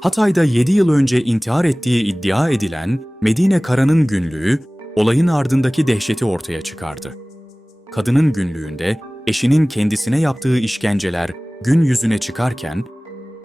Hatay'da 7 yıl önce intihar ettiği iddia edilen Medine Kara'nın günlüğü, olayın ardındaki dehşeti ortaya çıkardı. Kadının günlüğünde eşinin kendisine yaptığı işkenceler gün yüzüne çıkarken,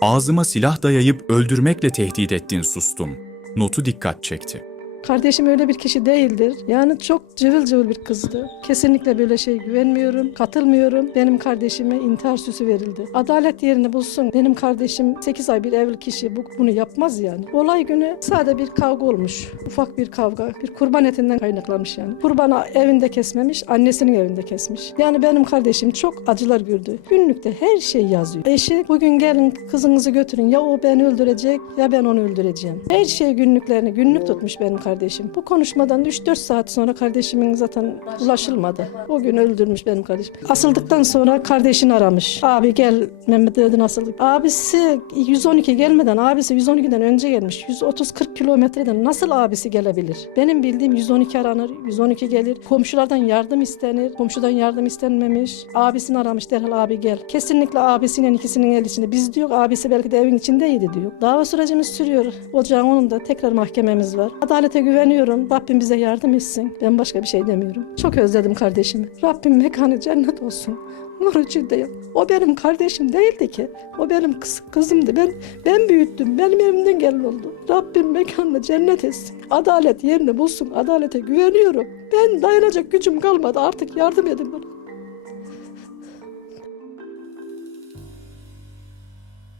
ağzıma silah dayayıp öldürmekle tehdit ettin sustum. Notu dikkat çekti. Kardeşim öyle bir kişi değildir. Yani çok cıvıl cıvıl bir kızdı. Kesinlikle böyle şey güvenmiyorum, katılmıyorum. Benim kardeşime intihar süsü verildi. Adalet yerini bulsun. Benim kardeşim 8 ay bir evli kişi bu, bunu yapmaz yani. Olay günü sade bir kavga olmuş. Ufak bir kavga. Bir kurban etinden kaynaklanmış yani. Kurbanı evinde kesmemiş, annesinin evinde kesmiş. Yani benim kardeşim çok acılar gördü. Günlükte her şey yazıyor. Eşi bugün gelin kızınızı götürün. Ya o beni öldürecek ya ben onu öldüreceğim. Her şey günlüklerini günlük tutmuş benim kardeşim. Bu konuşmadan 3-4 saat sonra kardeşimin zaten ulaşılmadı. O gün öldürmüş benim kardeşim. Asıldıktan sonra kardeşini aramış. Abi gel Mehmet dedi asıldık. Abisi 112 gelmeden abisi 112'den önce gelmiş. 130-40 kilometreden nasıl abisi gelebilir? Benim bildiğim 112 aranır, 112 gelir. Komşulardan yardım istenir. Komşudan yardım istenmemiş. Abisini aramış derhal abi gel. Kesinlikle abisinin ikisinin el içinde. Biz diyor abisi belki de evin içindeydi diyor. Dava sürecimiz sürüyor. Ocağın onun da tekrar mahkememiz var. Adalete güveniyorum. Rabbim bize yardım etsin. Ben başka bir şey demiyorum. Çok özledim kardeşimi. Rabbim mekanı cennet olsun. Nur içinde. O benim kardeşim değildi ki. O benim kız, kızımdı. Ben ben büyüttüm. Benim evimden gelin oldu. Rabbim mekanını cennet etsin. Adalet yerini bulsun. Adalete güveniyorum. Ben dayanacak gücüm kalmadı. Artık yardım edin bana.